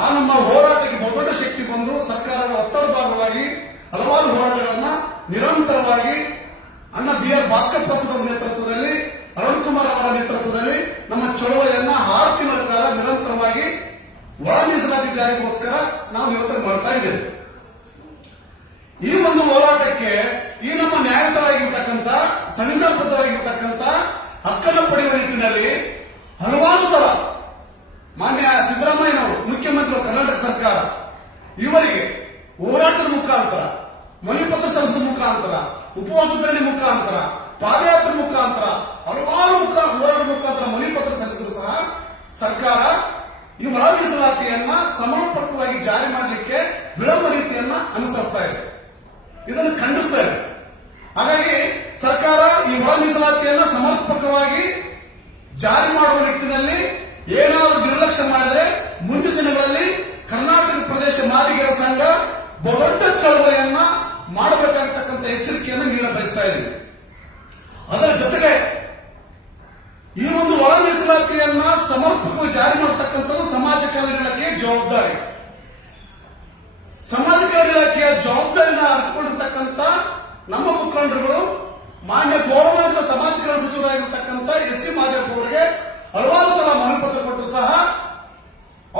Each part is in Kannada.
ಆ ನಮ್ಮ ಹೋರಾಟಕ್ಕೆ ಬಹುದೊಡ್ಡ ಶಕ್ತಿ ಬಂದು ಸರ್ಕಾರದ ಒತ್ತಡದ ಭಾಗವಾಗಿ ಹಲವಾರು ಹೋರಾಟಗಳನ್ನ ನಿರಂತರವಾಗಿ ಅಣ್ಣ BR ಭಾಸ್ಕರ್ ಪ್ರಸಾದ್ ಅವರ ನೇತೃತ್ವದಲ್ಲಿ, ಅರುಣ್ ಕುಮಾರ್ ಅವರ ನೇತೃತ್ವದಲ್ಲಿ ನಮ್ಮ ಚಳವಳಿಯನ್ನ 6 ತಿಂಗಳ ಕಾಲ ನಿರಂತರವಾಗಿ ಒಳ ಮೀಸಲಾತಿ ಜಾರಿಗೋಸ್ಕರ ನಾವು ನಿರಂತರ ಮಾಡ್ತಾ ಇದ್ದೇವೆ. ಈ ಒಂದು ಹೋರಾಟಕ್ಕೆ ಈ ನಮ್ಮ ನ್ಯಾಯಯುತವಾಗಿರ್ತಕ್ಕಂಥ ಸಂವಿಧಾನಬದ್ಧವಾಗಿರ್ತಕ್ಕಂಥ ಹಕ್ಕನ್ನು ಪಡೆಯುವ ನಿಟ್ಟಿನಲ್ಲಿ ಹಲವಾರು ಸಲ ಮಾನ್ಯ ಸಿದ್ದರಾಮಯ್ಯನವರು ಮುಖ್ಯಮಂತ್ರಿಗಳು, ಕರ್ನಾಟಕ ಸರ್ಕಾರ ಇವರಿಗೆ ಹೋರಾಟದ ಮುಖಾಂತರ, ಮನವಿಪತ್ರ ಸಲ್ಲಿಸುವ ಮುಖಾಂತರ, ಉಪವಾಸ ಧರಣಿ ಮುಖಾಂತರ, ಪಾದಯಾತ್ರೆ ಮುಖಾಂತರ, ಹಲವಾರು ಹೋರಾಟ ಮುಖಾಂತರ ಮನವಿಪತ್ರ ಸಲ್ಲಿಸಿದ್ರು ಸಹ ಸರ್ಕಾರ ಈ ಒಳ ಮೀಸಲಾತಿಯನ್ನ ಸಮರ್ಪಕವಾಗಿ ಜಾರಿ ಮಾಡಲಿಕ್ಕೆ ವಿಳಂಬ ನೀತಿಯನ್ನ ಅನುಸರಿಸ್ತಾ ಇದೆ. ಇದನ್ನು ಖಂಡಿಸ್ತಾ ಇದೆ. ಹಾಗಾಗಿ ಸರ್ಕಾರ ಈ ಒಳ ಮೀಸಲಾತಿಯನ್ನ ಸಮರ್ಪಕವಾಗಿ ಜಾರಿ ಮಾಡುವ ನಿಟ್ಟಿನಲ್ಲಿ ಏನಾದರೂ ನಿರ್ಲಕ್ಷ್ಯ ಮಾಡಿದ್ರೆ ಮುಂದಿನ ದಿನಗಳಲ್ಲಿ ಕರ್ನಾಟಕ ಪ್ರದೇಶ ಮಾದಿಗರ ಸಂಘ ಬಹುದೊಡ್ಡ ಚಳವಳಿಯನ್ನ ಮಾಡಬೇಕಾಗಿರ್ತಕ್ಕಂಥ ಎಚ್ಚರಿಕೆಯನ್ನು ನೀಡ ಬಯಸ್ತಾ ಇದ್ದೀವಿ. ಅದರ ಜೊತೆಗೆ ಈ ಒಂದು ಒಳ ಮೀಸಲಾತಿಯನ್ನ ಸಮರ್ಪಕವಾಗಿ ಜಾರಿ ಮಾಡತಕ್ಕಂಥದ್ದು ಸಮಾಜ ಕಲ್ಯಾಣ ಇಲಾಖೆಯ ಜವಾಬ್ದಾರಿ. ಸಮಾಜ ಕಲ್ಯಾಣ ಇಲಾಖೆಯ ಜವಾಬ್ದಾರಿನ ಅರ್ಥಕೊಂಡಿರ್ತಕ್ಕಂಥ ನಮ್ಮ ಮುಖಂಡರುಗಳು ಮಾನ್ಯ ಗೌರವಾನ್ವಿತ ಸಮಾಜ ಕಲ್ಯಾಣ ಸಚಿವರಾಗಿರ್ತಕ್ಕಂಥ SC ಮಾದೇವಪ್ಪ ಅವರಿಗೆ ಹಲವಾರು ಸಲ ಮನವಿಪತ್ರ ಕೊಟ್ಟರು ಸಹ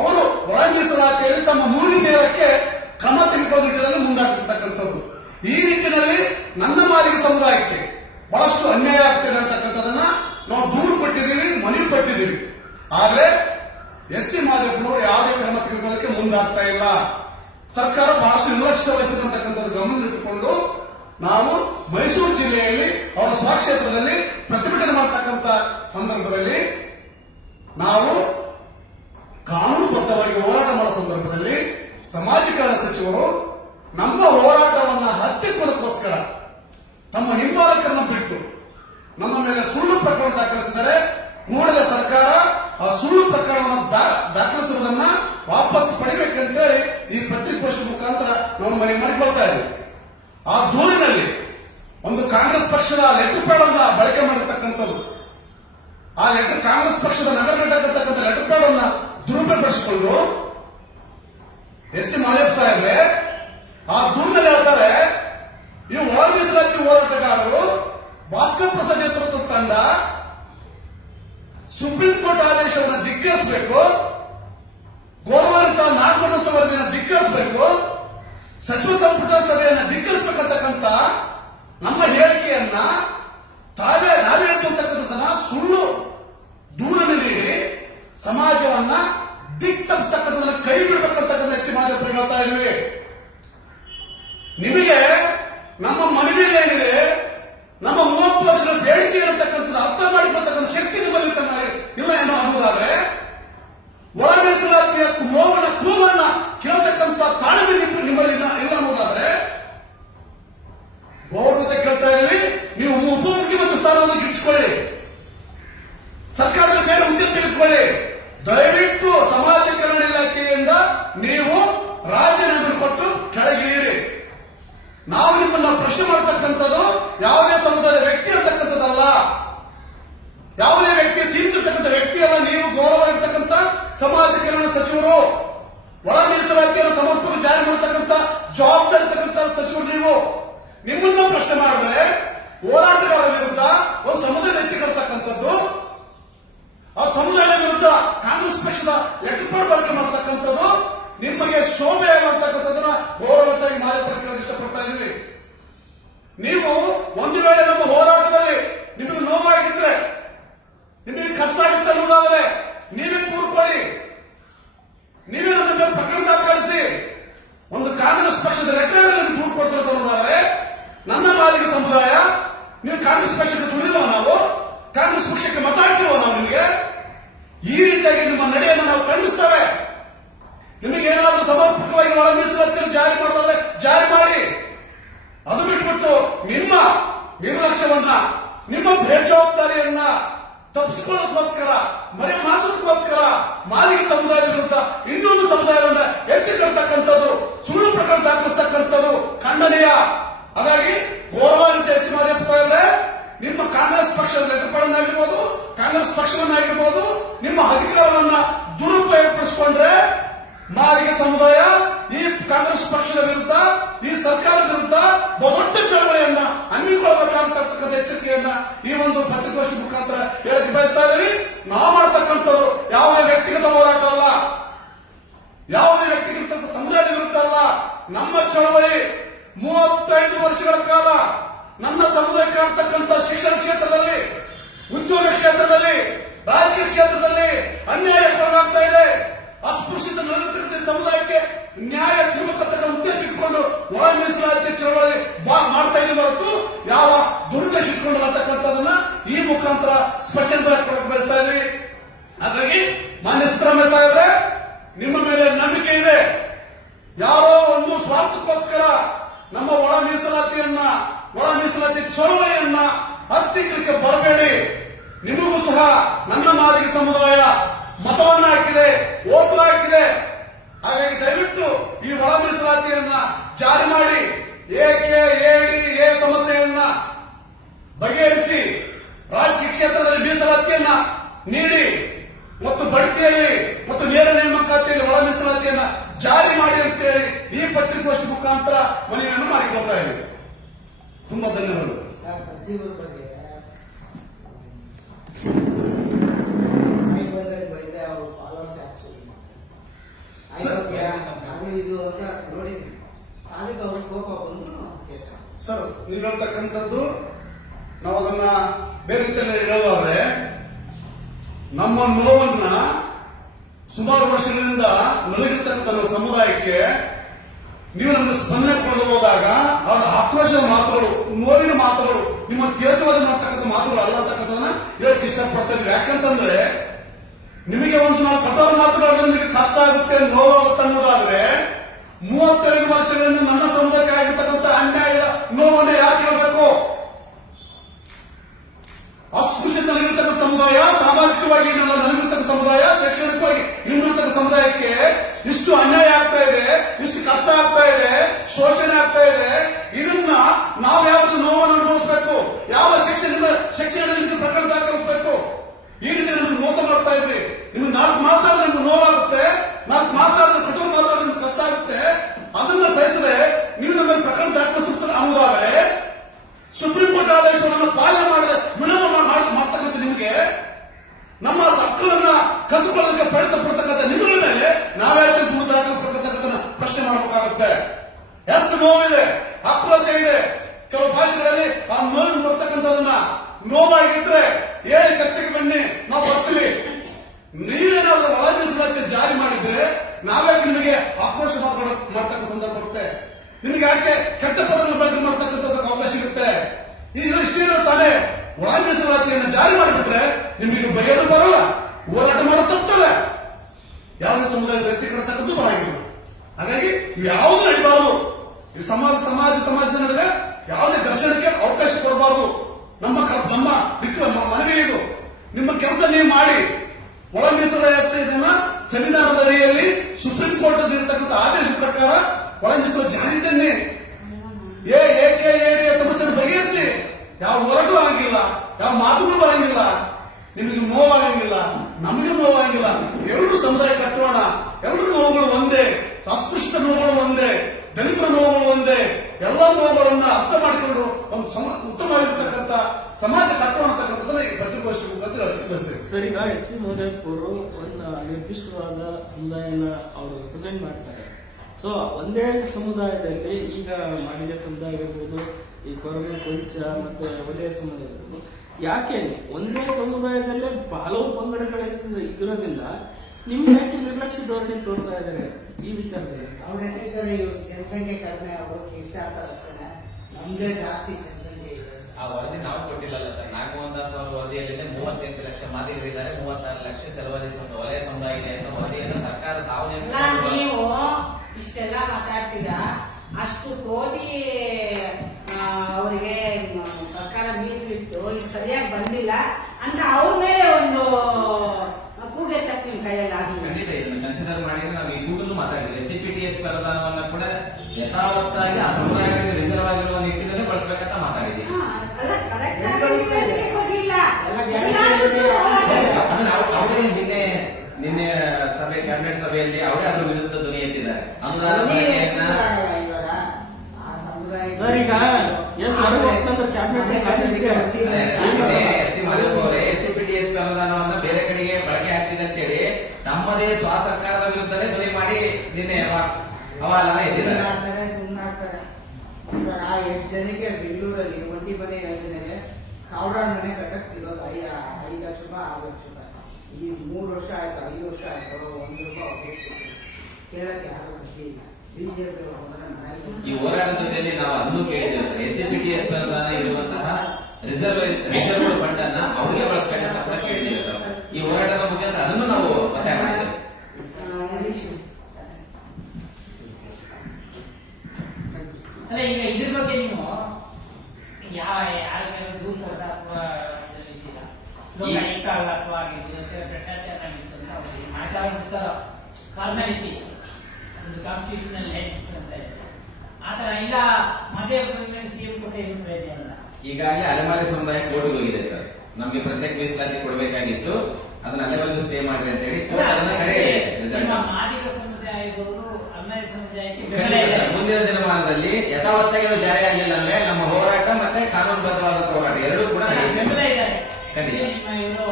ಅವರು ಒಳ ಮೀಸಲಾತಿಯಲ್ಲಿ ತಮ್ಮ ಮೂಲ ದೇಹಕ್ಕೆ ಕ್ರಮ ತೆಗೆದುಕೊಳ್ಳುವ ನಿಟ್ಟಿನಲ್ಲಿ ಮುಂದಾಗ್ತಿರ್ತಕ್ಕಂಥದ್ದು. ಈ ನಿಟ್ಟಿನಲ್ಲಿ ನನ್ನ ಮಾದಿಗ ಸಮುದಾಯಕ್ಕೆ ಬಹಳಷ್ಟು ಅನ್ಯಾಯ ಆಗ್ತಿದೆ ಅಂತಕ್ಕಂಥದನ್ನ ನಾವು ದೂರು ಕೊಟ್ಟಿದ್ದೀವಿ, ಮನವಿ ಕೊಟ್ಟಿದ್ದೀವಿ. ಆದ್ರೆ SC ಮಾದೇವಪ್ಪನವರು ಯಾವುದೇ ಕ್ರಮ ತೆಗೆದುಕೊಳ್ಳಕ್ಕೆ ಮುಂದಾಗ್ತಾ ಇಲ್ಲ. ಸರ್ಕಾರ ಬಹಳಷ್ಟು ನಿರ್ಲಕ್ಷ್ಯ ವಹಿಸಿರ್ತಕ್ಕಂಥದ್ದು ಗಮನದಲ್ಲಿಟ್ಟುಕೊಂಡು ನಾವು ಮೈಸೂರು ಜಿಲ್ಲೆಯಲ್ಲಿ ಅವರ ಸ್ವಕ್ಷೇತ್ರದಲ್ಲಿ ಪ್ರತಿಭಟನೆ ಮಾಡತಕ್ಕಂಥ ಸಂದರ್ಭದಲ್ಲಿ ನಾವು ಕಾನೂನುಬದ್ಧವಾಗಿ ಹೋರಾಟ ಮಾಡೋ ಸಂದರ್ಭದಲ್ಲಿ ಸಮಾಜ ಕಲ್ಯಾಣ ಸಚಿವರು ನಮ್ಮ ಹೋರಾಟವನ್ನ ಹತ್ತಿಕ್ಕೋದಕ್ಕೋಸ್ಕರ ತಮ್ಮ ಹಿಂಬಾಲಕರನ್ನು ಬಿಟ್ಟು ನಮ್ಮ ಮೇಲೆ ಸುಳ್ಳು ಪ್ರಕರಣ ದಾಖಲಿಸಿದರೆ ಕೂಡಲೇ ಸರ್ಕಾರ ಆ ಸುಳ್ಳು ಪ್ರಕರಣವನ್ನು ದಾಖಲಿಸುವುದನ್ನ ವಾಪಸ್ ಪಡಿಬೇಕಂತೇಳಿ ಈ ಪತ್ರಿಕೋಷ್ಠಿ ಮುಖಾಂತರ ನಾವು ಮನವಿ ಮಾಡಿಕೊಳ್ತಾ ಇದ್ದೀವಿ. ಆ ದೂರಿನಲ್ಲಿ ಒಂದು ಕಾಂಗ್ರೆಸ್ ಪಕ್ಷದ ಲೆಟರ್ ಪ್ಯಾಡ್ ಅನ್ನ ಬಳಕೆ ಮಾಡಿರ್ತಕ್ಕಂಥದ್ದು, ಆ ಲೆಟರ್ ಕಾಂಗ್ರೆಸ್ ಪಕ್ಷದ ನಗರ ಘಟಕತಕ್ಕಂಥ ಲೆಟರ್ ಪ್ಯಾಡ್ ಅನ್ನ ದುರುಪಯೋಗಪಡಿಸಿಕೊಂಡು SC ಮಾದೇವಪ್ಪ ಸಾಹೇಬ್ರೆ ಆ ದೂರಿನಲ್ಲಿ ಹೇಳ್ತಾರೆ, ಈ ಒಳ ಮೀಸಲಾತಿ ಹೋರಾಟಗಾರರು ಭಾಸ್ಕರ್ ಪ್ರಸಾದ್ ನೇತೃತ್ವದ ತಂಡ ಸುಪ್ರೀಂ ಕೋರ್ಟ್ ಆದೇಶವನ್ನು ಧಿಕ್ಕರಿಸಬೇಕು, ಗೌರವಾನ್ವಿತ ನಾಗಮನಸ್ಸು ವರದಿಯನ್ನು ಧಿಕ್ಕರಿಸಬೇಕು, ಸಚಿವ ಸಂಪುಟ ಸಭೆಯನ್ನು ಧಿಕ್ಕರಿಸಬೇಕಂತಕ್ಕಂಥ ನಮ್ಮ ಹೇಳಿಕೆಯನ್ನ ನಾವೇ ಹೇಳ್ತಕ್ಕಂಥದ್ದನ್ನ ಸುಳ್ಳು ದೂರನ್ನು ನೀಡಿ ಸಮಾಜವನ್ನ ದಿಕ್ತಪ್ಪಿಸ್ತಕ್ಕಂಥದನ್ನ ಕೈ ಬಿಡಬೇಕಂತಕ್ಕಂಥ SC ಮಾದೇವಪ್ಪ ಹೇಳ್ತಾ ಇದ್ದೀವಿ. ನಿಮಗೆ ನಮ್ಮ ಮನವಿಯಲ್ಲಿ ಏನಿದೆ, ನಮ್ಮ 30 ವರ್ಷದ ಬೇಡಿಕೆ ಇರತಕ್ಕಂಥದ್ದು ಅರ್ಥ ಮಾಡಿಕೊಳ್ತಕ್ಕಂಥ ಶಕ್ತಿ ನಿಮ್ಮಲ್ಲಿ ಇಲ್ಲ ಏನೋ ಅನ್ನೋದಾದ್ರೆ, ಒಳ ಮೀಸಲಾತಿಯ ನೋವನ್ನ ಕೂಗನ್ನ ಕೇಳತಕ್ಕಂಥ ತಾಳ್ಮೆ ನಿಮ್ಮಲ್ಲಿ ಇಲ್ಲ ಅನ್ನೋದಾದ್ರೆ ಗೌರವತೆ ಕೇಳ್ತಾ ಇದ್ದೀವಿ. ನೀವು ಉಪಮುಖ್ಯಮಂತ್ರಿ ಸ್ಥಾನವನ್ನು ಗಿಟ್ಟಿಸಿಕೊಳ್ಳಿ, ಸರ್ಕಾರದ ಮೇಲೆ ಹುದ್ದೆ ತೆಗೆದುಕೊಳ್ಳಿ. ದಯವಿಟ್ಟು ಸಮಾಜ ಕಲ್ಯಾಣ ಇಲಾಖೆಯಿಂದ ನೀವು ರಾಜೀನಾಮೆ ಕೊಟ್ಟು ಕೆಳಗಿಳಿಯಿರಿ. ನಾವು ನಿಮ್ಮನ್ನ ಪ್ರಶ್ನೆ ಮಾಡತಕ್ಕಂಥದ್ದು ಯಾವುದೇ ಸಮುದಾಯದ ವ್ಯಕ್ತಿ ಅಂತಕ್ಕಂಥದ್ದಲ್ಲ, ಯಾವುದೇ ವ್ಯಕ್ತಿ ಸೀಮಿತಕ್ಕಂಥ ವ್ಯಕ್ತಿ ಅಲ್ಲ. ನೀವು ಗೌರವ ಇರ್ತಕ್ಕಂಥ ಸಮಾಜ ಕಲ್ಯಾಣ ಸಚಿವರು, ಬೇಡಿಕೆಯನ್ನ ಈ ಒಂದು ಪತ್ರಿಕಾಗೋಷ್ಠಿ ಮುಖಾಂತರ ಹೇಳಕ್ಕೆ ಬಯಸ್ತಾ ಇದ್ದೀವಿ. ನಾವು ಮಾಡ್ತಕ್ಕಂಥದ್ದು ಯಾವುದೇ ವ್ಯಕ್ತಿಗತ ಹೋರಾಟ ಅಲ್ಲ, ಯಾವುದೇ ವ್ಯಕ್ತಿಗತ ಸಮುದಾಯದ ವಿರುದ್ಧ ಅಲ್ಲ. ನಮ್ಮ ಚಳವಳಿ 35 ವರ್ಷಗಳ ಕಾಲ ನನ್ನ ಸಮುದಾಯಕ್ಕೆ ಆಗ್ತಕ್ಕಂಥ ಶಿಕ್ಷಣ ಕ್ಷೇತ್ರದಲ್ಲಿ, ಉದ್ಯೋಗ ಕ್ಷೇತ್ರದಲ್ಲಿ, ರಾಜಕೀಯ ಕ್ಷೇತ್ರದಲ್ಲಿ ಅನ್ಯಾಯಕ್ಕೊಳಗಾಗ್ತಾ ಇದೆ. ಅಸ್ಪೃಶ್ಯತ ನಲಿತ ಸಮುದಾಯಕ್ಕೆ ನ್ಯಾಯ ಸಿಗಬೇಕಂತ ಉದ್ದೇಶ ಇಟ್ಕೊಂಡು ಒಳ ಮೀಸಲಾತಿ ಚಳವಳಿ ಮಾಡ್ತಾ ಇದ್ದೀವಿ ಹೊರತು ಯಾವ ದುರುದ್ದೇಶ ಇಟ್ಕೊಂಡು ಅಂತಕ್ಕಂಥದನ್ನ ಈ ಮುಖಾಂತರ ಸ್ಪಷ್ಟವಾಗಿ ಕೊಡಕ್ಕೆ ಬಯಸ್ತಾ ಇದ್ವಿ. ಹಾಗಾಗಿ ಮಾನ್ಯ ಸಿದ್ದರಾಮಯ್ಯ ಸಾಹೇಬ್ರೆ, ನಿಮ್ಮ ಮೇಲೆ ನಂಬಿಕೆ ಇದೆ. ಯಾರೋ ಒಂದು ಸ್ವಾರ್ಥಕ್ಕೋಸ್ಕರ ನಮ್ಮ ಒಳ ಮೀಸಲಾತಿ ಚಳವಳಿಯನ್ನ ಹತ್ತಿಕ್ಕಲಿಕ್ಕೆ ಬರಬೇಡಿ. ನಿಮಗೂ ಸಹ ನನ್ನ ಮಾದಿಗ ಸಮುದಾಯ ಮತವನ್ನ ಹಾಕಿದೆ, ಓಟು ಹಾಕಿದೆ. ಹಾಗಾಗಿ ದಯವಿಟ್ಟು ಈ ಒಳ ಮೀಸಲಾತಿಯನ್ನ ಜಾರಿ ಮಾಡಿ ಎ ಸಮಸ್ಯೆಯನ್ನ ಬಗೆಹರಿಸಿ ರಾಜಕೀಯ ಕ್ಷೇತ್ರದಲ್ಲಿ ಮೀಸಲಾತಿಯನ್ನ ನೀಡಿ ಮತ್ತು ಬಡ್ತಿಯಲ್ಲಿ ಮತ್ತು ನೇರ ನೇಮಕಾತಿಯಲ್ಲಿ ಒಳ ಮೀಸಲಾತಿಯನ್ನ ಜಾರಿ ಮಾಡಿ ಅಂತೇಳಿ ಈ ಪತ್ರಿಕಾಗೋಷ್ಠಿ ಮುಖಾಂತರ ಮನವಿಯನ್ನು ಮಾಡಿಕೊಳ್ತಾ ಇದ್ದೀವಿ. ತುಂಬಾ ಧನ್ಯವಾದ ಸರ್. ಸಚಿವರ ಬಗ್ಗೆ ಬೈದ್ರೆ ಅವರು ಫಾಲೋವರ್ಸ್ ಇದು ಅಂತ ನೋಡಿದ್ರಿ, ಅದಕ್ಕೆ ಅವ್ರ ಕೋಪ ಬಂದು ಸರ್ ನೀವು ಹೇಳ್ತಕ್ಕಂಥದ್ದು ನಾವು ಅದನ್ನ ಬೇರೆ ರೀತಿಯಲ್ಲಿ ಹೇಳೋದಾದ್ರೆ, ನಮ್ಮ ನೋವನ್ನ ಸುಮಾರು ವರ್ಷಗಳಿಂದ ನಲಗಿರ್ತಕ್ಕಂಥ ನಮ್ಮ ಸಮುದಾಯಕ್ಕೆ ನೀವು ನಮಗೆ ಸ್ಪಂದನೆ ಕೊಡಲು ಹೋದಾಗ ಅವರ ಆಕ್ರೋಶದ ಮಾತುಗಳು, ನೋವಿನ ಮಾತುಗಳು, ನಿಮ್ಮ ತೇಜವಾದ ಮಾಡ್ತಕ್ಕಂಥ ಮಾತುಗಳು ಅಲ್ಲ ಅಂತಕ್ಕಂಥದನ್ನ ಹೇಳಕ್ ಇಷ್ಟಪಡ್ತಾ ಇದ್ವಿ. ಯಾಕಂತಂದ್ರೆ ನಿಮಗೆ ಒಂದು ನಾವು ಕಠೋರ ಮಾತುಗಳು ನಿಮಗೆ ಕಷ್ಟ ಆಗುತ್ತೆ, ನೋವಾಗುತ್ತೆ ಅನ್ನೋದಾದ್ರೆ 35 ವರ್ಷಗಳಿಂದ ನನ್ನ ಸಮುದಾಯಕ್ಕೆ ಆಗಿರ್ತಕ್ಕಂಥ ಅನ್ಯಾಯದ ನೋವನ್ನು ಯಾಕೆ ಹೇಳಬೇಕು? ಅಸ್ಪೃಶ್ಯತೆ ನಲಗಿರ್ತಕ್ಕಂಥ ಸಮುದಾಯ, ಸಾಮಾಜಿಕವಾಗಿ ನಲಗಿರ್ತಕ್ಕಂಥ ಸಮುದಾಯ, ಶೈಕ್ಷಣಿಕವಾಗಿ ಹಿಂದುಳಿದ ಸಮುದಾಯಕ್ಕೆ ಇಷ್ಟು ಅನ್ಯಾಯ ಆಗ್ತಾ ಇದೆ, ಇಷ್ಟು ಕಷ್ಟ ಆಗ್ತಾ ಇದೆ, ಶೋಷಣೆ ಆಗ್ತಾ ಇದೆ. ಇದನ್ನ ನಾವು ಯಾವುದು ನೋವನ್ನು ಅನುಭವಿಸಬೇಕು? ಯಾವ ಶಿಕ್ಷಣದಲ್ಲಿ ಪ್ರಕರಣ ದಾಖಲಿಸಬೇಕು? ಈ ರೀತಿ ನಮಗೆ ಮೋಸ ಮಾಡ್ತಾ ಇದ್ರಿ. ನಿಮ್ಗೆ 4 ಮಾತಾಡಿದ್ರೆ ನಿಮ್ಗೆ ನೋವಾಗುತ್ತೆ, 4 ಮಾತಾಡಿದ್ರೆ ಕಠೋರ ಮಾತಾಡಿದ್ರೆ ನಿಮ್ಗೆ ಕಷ್ಟ ಆಗುತ್ತೆ. ಅದನ್ನ ಸಹಿಸದೆ ನೀವು ನಮ್ಮನ್ನು ಪ್ರಕರಣ ದಾಖಲಿಸುತ್ತಾರೆ ಅನ್ನೋದಾದ್ರೆ ಸುಪ್ರೀಂ ಕೋರ್ಟ್ ಆದೇಶವನ್ನು ಪಾಲನೆ ಮಾಡದೆ ವಿಳಂಬ ಮಾಡ್ತಕ್ಕಂಥ ನಿಮಗೆ, ನಮ್ಮ ಹಕ್ಕುಗಳನ್ನ ಕಸಿಕೊಳ್ಳಕ್ಕೆ ಪ್ರಯತ್ನ ಪಡ್ತಕ್ಕಂಥ ನಿಮ್ಮಗಳ ಮೇಲೆ ನಾವೇ ದೂರು ದಾಖಲಿಸಬೇಕಂತ ಪ್ರಶ್ನೆ ಮಾಡಬೇಕಾಗುತ್ತೆ. ಎಷ್ಟು ನೋವಿದೆ, ಆಕ್ರೋಶ ಇದೆ. ಕೆಲವು ಭಾಷೆಗಳಲ್ಲಿ ಆ ನೋವು ಬರ್ತಕ್ಕಂಥದನ್ನ ನೋವಾಗಿದ್ರೆ ಹೇಳಿ ಚರ್ಚೆಗೆ ಬನ್ನಿ, ನಾವು ಬರ್ತೀವಿ. ನೀವೇನಾದ್ರೂ ಒಳ ಮೀಸಲಾತಿ ಜಾರಿ ಮಾಡಿದ್ರೆ ನಾವ್ಯಾಕೆ ನಿಮಗೆ ಆಕ್ರೋಶ ಮಾಡ್ತಕ್ಕ ಸಂದರ್ಭ ಬರುತ್ತೆ? ನಿಮಗೆ ಯಾಕೆ ಕೆಟ್ಟ ಪದಗಳನ್ನು ಬಳಕೆ ಮಾಡ್ತಕ್ಕಂಥದ್ದಕ್ಕೆ ಅವಕಾಶ ಸಿಗುತ್ತೆ? ಈಗ ಇಷ್ಟೇ ತಾನೇ ಒಳ ಮೀಸಲಾತಿಯನ್ನು ಜಾರಿ ಮಾಡಿಬಿಟ್ರೆ ನಿಮಗೆ ಬಗೆಯಲು ಬರಲ್ಲ, ಹೋರಾಟ ಮಾಡೋದು ತಪ್ಪುತ್ತದೆ. ಯಾವುದೇ ಸಮುದಾಯದ ವ್ಯಕ್ತಿ ಕೊಡತಕ್ಕದ್ದು ಬರಂಗಿಲ್ಲ. ಹಾಗಾಗಿ ಯಾವುದು ನಡೀಬಾರದು. ಈ ಸಮಾಜದ ನಡುವೆ ಯಾವುದೇ ಘರ್ಷಣೆಗೆ ಅವಕಾಶ ಕೊಡಬಾರದು. ನಮ್ಮ ಮನವಿ ಇದು. ನಿಮ್ಮ ಕೆಲಸ ನೀವು ಮಾಡಿ. ಒಳ ಮೀಸಲಾತಿಯನ್ನ ಸಂವಿಧಾನದ ಅಡಿಯಲ್ಲಿ ಸುಪ್ರೀಂ ಕೋರ್ಟ್ ನೀಡತಕ್ಕಂಥ ಆದೇಶ ಪ್ರಕಾರ ಒಳ ಮೀಸಲಾತಿ ಜಾರಿ ತನ್ನಿ. ಎ ಸಮಸ್ಯೆಯನ್ನು ಬಗೆಹರಿಸಿ. ಯಾವ ಹೊರಟು ಆಗಿಲ್ಲ, ಯಾವ ಮಾತುಗಳು ಬರಂಗಿಲ್ಲ, ನಿಮಗೆ ನೋವಾಗಂಗಿಲ್ಲ, ನಮಗೆ ನೋವಾಗಂಗಿಲ್ಲ. ಎಲ್ಲರೂ ಸಮುದಾಯ ಕಟ್ಟೋಣ. ಎಲ್ಲರೂ ನೋವುಗಳು ಒಂದೇ, ಅಸ್ಪೃಶ್ಯತ ನೋವುಗಳು ಒಂದೇ, ದಲಿತರ ನೋವುಗಳು ಒಂದೇ. ಎಲ್ಲ ನೋವುಗಳನ್ನ ಅರ್ಥ ಮಾಡಿಕೊಂಡು ಒಂದು ಉತ್ತಮವಾಗಿರ್ತಕ್ಕಂಥ ಸಮಾಜ ಕಟ್ಟೋಣ ಅಂತಕ್ಕಂಥದ್ದನ್ನ ಈ ಪತ್ರಿಕಾಗೋಷ್ಠಿ ಮುಖಾಂತರ ಬಯಸ್ತೇವೆ. ಸರ್, ಈಗ ಎಚ್ ಸಿ ಮಹದೇವಪುರ ಒಂದು ನಿರ್ದಿಷ್ಟವಾದ ಸಮುದಾಯನ ಅವರು ರೆಪ್ರೆಸೆಂಟ್ ಮಾಡ್ತಾರೆ. ಸೊ ಒಂದೇ ಸಮುದಾಯದಲ್ಲಿ ಈಗ ಮಾದಿಗ ಸಮುದಾಯ ಇರ್ಬೋದು, ಈ ಕೊರಗ ಕೊಂಚ ಮತ್ತೆ ಒಲೆಯ ಸಮುದಾಯ ಇರ್ಬೋದು, ಯಾಕೆ ಒಂದೇ ಸಮುದಾಯದಲ್ಲೇ ಹಲವು ಪಂಗಡಗಳಿಂದ ಇರೋದ್ರಿಂದ ನಿಮ್ಗೆ ಯಾಕೆ ನಿರ್ಲಕ್ಷ್ಯ ಧೋರಣೆ ತೋರ್ತಾ ಇದ್ದಾರೆ ಈ ವಿಚಾರದಲ್ಲಿ? ಅವ್ರ ಜನಸಂಖ್ಯೆ ಕಡಿಮೆ ಆಗೋಕೆ ಇಚ್ಛಾಗ್ತಾ ಇರ್ತಾನೆ, ನಮ್ದೇ ಜಾಸ್ತಿ ಜನಸಂಖ್ಯೆ ಇದೆ. ಆ ವರದಿ ನಾವು ಕೊಟ್ಟಿಲ್ಲಲ್ಲ ಸರ್. ನಾಗಮೋಹನ್ ಅವರ ವರದಿಯಲ್ಲಿ 38 ಲಕ್ಷ ಮಾದಿಗರಿದ್ದಾರೆ, 34 ಲಕ್ಷ ಚಲವಾದಿ ವಲಯ ಸಮುದಾಯ ಇದೆ ಅಂತ ವರದಿಯನ್ನು ಸರ್ಕಾರ ತಾವು ನೀವು ಇಷ್ಟೆಲ್ಲ ಮಾತಾಡ್ತೀರಾ, ಅಷ್ಟು ಕೋಟಿ ಅವರಿಗೆ ಸರ್ಕಾರ ಮೀಸಲಿಟ್ಟು ಈಗ ಸರಿಯಾಗಿ ಬಂದಿಲ್ಲ ಅಂತ ಅವ್ರ ಮೇಲೆ ಒಂದು ಕೂಗೆತ್ತಕ್ಕೆ ನಿಮ್ ಕೈಯಲ್ಲಿ ಆಗಿಲ್ಲ. ಖಂಡಿತ ಇದನ್ನು ಕನ್ಸಿಡರ್ ಮಾಡಿದ್ರೆ ನಾವು ಈ ಕೂಡಲು ಮಾತಾಡಿದ್ವಿ. SCPTS ಅನುದಾನವನ್ನ ಕೂಡ ಯಥಾವತ್ತಾಗಿ ಆ ಸಮುದಾಯಗಳಿಗೆ ರಿಸರ್ವ್ ಆಗಿರುವ ನಿಟ್ಟಿನಲ್ಲಿ ಬಳಸಬೇಕಂತ ಮಾತಾಡಿದ್ದೀವಿ. ಅವರೇ ನಿನ್ನೆ ಸಭೆ, ಕ್ಯಾಬಿನೆಟ್ ಸಭೆಯಲ್ಲಿ ಅವರೇ ಅದರ ವಿರುದ್ಧ ಧ್ವನಿ ಎತ್ತಿದ್ದಾರೆ. ಅನುದಾನ ಬಳಕೆಯನ್ನ ಸರ್, ಈಗ ಏನ್ SCPTS ಅನುದಾನವನ್ನ ಬೇರೆ ಕಡೆಗೆ ಬಳಕೆ ಆಗ್ತಿದೆ ಅಂತೇಳಿ ನಮ್ಮದೇ ಸ್ವ ಸರ್ಕಾರದ ವಿರುದ್ಧನೇ ಧ್ವನಿ ಮಾಡಿ ನಿನ್ನೆ ಹವಾಲನ್ನ ಎದ್ದಿದ್ದಾರೆ. ಸುಮ್ಮನಾಗ್ತಾರೆ. ಆ 8 ಜನಕ್ಕೆ ಬೆಂಗಳೂರಲ್ಲಿ ಒಂಟಿ ಮನೆ ಯೋಜನೆಗೆ 1000 ಮನೆ ಕಟ್ಟಕ್ ಸಿಗೋದು 5 ಲಕ್ಷ ರೂಪಾಯಿ 6 ಲಕ್ಷ ರೂಪಾಯಿ. ಈ 3 ವರ್ಷ ಆಯ್ತು 5 ವರ್ಷ ಆಯ್ತು 1 ರೂಪಾಯಿ ಒಬ್ಬರಿಗೆ ಕೇಳಕ್ಕೆ ಯಾರು ಗತಿ ಇಲ್ಲ. ಬಿಜೆಪಿ ಈ ಹೋರಾಟದ ಜೊತೆಯಲ್ಲಿ ನಾವು ಅದನ್ನು ಕೇಳಿದ್ದೇವೆ ಸರ್. SCPTS ಅನುದಾನ ಇರುವಂತಹ ರಿಸರ್ವ್ ಫಂಡ್ ಅನ್ನ ಅವರಿಗೆ ಬಳಸ್ಬೇಕಂತ ಕೂಡ ಕೇಳಿದ್ದೇವೆ ಸರ್. ಈ ಹೋರಾಟದ ಮುಖಾಂತರ ಅದನ್ನು ನಾವು ಒತ್ತಾಯ ಮಾಡಿದ್ದೇವೆ. ಅಲ್ಲ ಈಗ ಇದ್ರ ಬಗ್ಗೆ ನೀವು ಯಾರಿಗಾರು ದೂರ ಕೊಡ್ತಾ ಅಥವಾ ಇದ್ದೀರಾ ಲೋಕಾಯುಕ್ತ ಅಥವಾ ಆಗಿರ್ಬೋದು ಭ್ರಷ್ಟಾಚಾರ ಆಗಿತ್ತು ಅಂತ ಅವ್ರಿಗೆ ಮಾತಾಡ್ಬಿಡ್ತಾರೋ ಫಾರ್ಮಾಲಿಟಿ ಒಂದು ಕಾನ್ಸ್ಟಿಟ್ಯೂಷನಲ್ ಹೆಡ್ಸ್ ಅಂತ ಇದೆ ಆ ಥರ ಇಲ್ಲ ಮಧ್ಯ ಸಿಎಂ ಕೊಟ್ಟೆ ಇರುತ್ತೆ ಅಲ್ಲ. ಈಗಾಗಲೇ ಅಲೆಮಾರಿ ಸಮುದಾಯ ಕೋರ್ಟ್ಗೆ ಹೋಗಿದೆ ಸರ್. ನಮ್ಗೆ ಪ್ರತ್ಯೇಕ ಮೀಸಲಾತಿ ಕೊಡಬೇಕಾಗಿತ್ತು, ಅದನ್ನ ಅಲೆವರೆಗೂ ಸ್ಟೇ ಮಾಡ್ರಿ ಅಂತ ಹೇಳಿ ಕೋರ್ಟ್ ಅದನ್ನ ಕರೆ ಮಾದಿಗ ಸಮುದಾಯದವರು ಅನ್ಯಾಯ ಸಮುದಾಯಕ್ಕೆ ಮುಂದಿನ ದಿನಮಾನದಲ್ಲಿ ಯಥಾವತ್ತಾಗಿ ಅದು ಜಾರಿ ಆಗಲಿಲ್ಲ ಅಂದ್ರೆ ನಮ್ಮ ಹೋರಾಟ ಮತ್ತೆ ಕಾನೂನುಬದ್ಧವಾದ ಹೋರಾಟ ಎರಡೂ ಕೂಡ ಬೆಂಬಲ ಇದ್ದಾರೆ. ಖಂಡಿತ. ನಿಮ್ಮ ಇವರು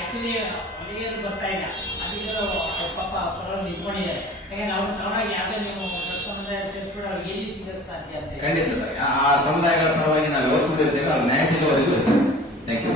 ಆಕ್ಚುಲಿ ಅಲ್ಲಿಗೇನು ಬರ್ತಾ ಇಲ್ಲ ಅಲ್ಲಿಗರು ಪಾಪ ಪರವಾಗಿ ನಿಂತ್ಕೊಂಡಿದ್ದಾರೆ. ಯಾಕಂದ್ರೆ ಅವ್ರು ತಗೊಂಡಾಗ ಯಾವ್ದೇ ನೀವು ಸಮುದಾಯ ಸೇರ್ಕೊಂಡು ಅವ್ರಿಗೆ ಎಲ್ಲಿ ಸಿಗಕ್ಕೆ ಸಾಧ್ಯ ಅಂತ. ಖಂಡಿತ ಸರ್. ಆ ಸಮುದಾಯಗಳ ಪರವಾಗಿ ನಾವು ಯಾವತ್ತೂ ಇರ್ತೇವೆ, ಅವ್ರು ನ್ಯಾಯ ಸಿಗುವವರೆಗೂ. Thank you.